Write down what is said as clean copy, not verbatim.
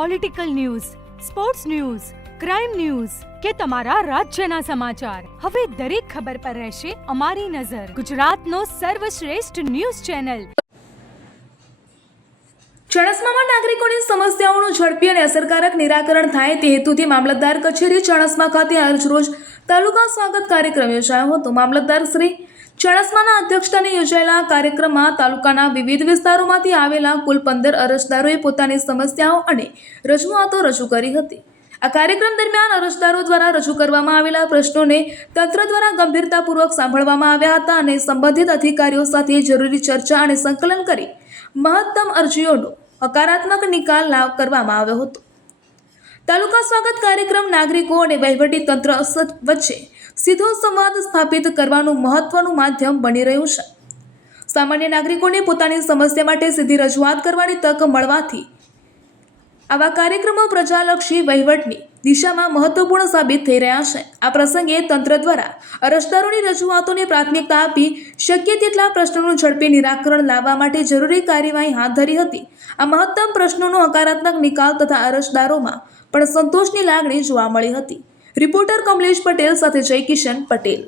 Political news, sports news, crime news કે તમારા રાજ્યના સમાચાર, હવે દરેક ખબર પર રહેશે અમારી નજર. ગુજરાતનો સર્વશ્રેષ્ઠ ન્યૂઝ ચેનલ. ચણસમામાં નાગરિકોની સમસ્યાઓનું ઝડપી અને અસરકારક નિરાકરણ થાય તે હેતુથી મામલતદાર કચેરી ચણસમા ખાતે આજરોજ તાલુકા સ્વાગત કાર્યક્રમ યોજાયો હતો. મામલતદાર શ્રી ચણસમાના અધ્યક્ષસ્થાને યોજાયેલા કાર્યક્રમમાં તાલુકાના વિવિધ વિસ્તારોમાંથી આવેલા કુલ 15 અરજદારોએ પોતાની સમસ્યાઓ અને રજૂઆતો રજૂ કરી હતી. આ કાર્યક્રમ દરમિયાન અરજદારો દ્વારા રજૂ કરવામાં આવેલા પ્રશ્નોને તંત્ર દ્વારા ગંભીરતાપૂર્વક સાંભળવામાં આવ્યા હતા અને સંબંધિત અધિકારીઓ સાથે જરૂરી ચર્ચા અને સંકલન કરી મહત્તમ અરજીઓનો હકારાત્મક નિકાલ કરવામાં આવ્યો હતો. તાલુકા સ્વાગત કાર્યક્રમ નાગરિકો અને વહીવટી તંત્ર વચ્ચે સીધો સંવાદ સ્થાપિત કરવાનું મહત્વનું માધ્યમ બની રહ્યું છે. સામાન્ય નાગરિકોને પોતાની સમસ્યા માટે સીધી રજૂઆત કરવાની તક મળવાથી આવા કાર્યક્રમો પ્રજાલક્ષી વહીવટની દિશામાં મહત્વપૂર્ણ સાબિત થઈ રહ્યા છે. આ પ્રસંગે તંત્ર દ્વારા અરજદારોની રજૂઆતોને પ્રાથમિકતા આપી શક્ય તેટલા પ્રશ્નોનું ઝડપી નિરાકરણ લાવવા માટે જરૂરી કાર્યવાહી હાથ ધરી હતી. આ મહત્તમ પ્રશ્નોનો હકારાત્મક નિકાલ તથા અરજદારોમાં પણ સંતોષની લાગણી જોવા મળી હતી. રિપોર્ટર કમલેશ પટેલ સાથે જય કિશન પટેલ.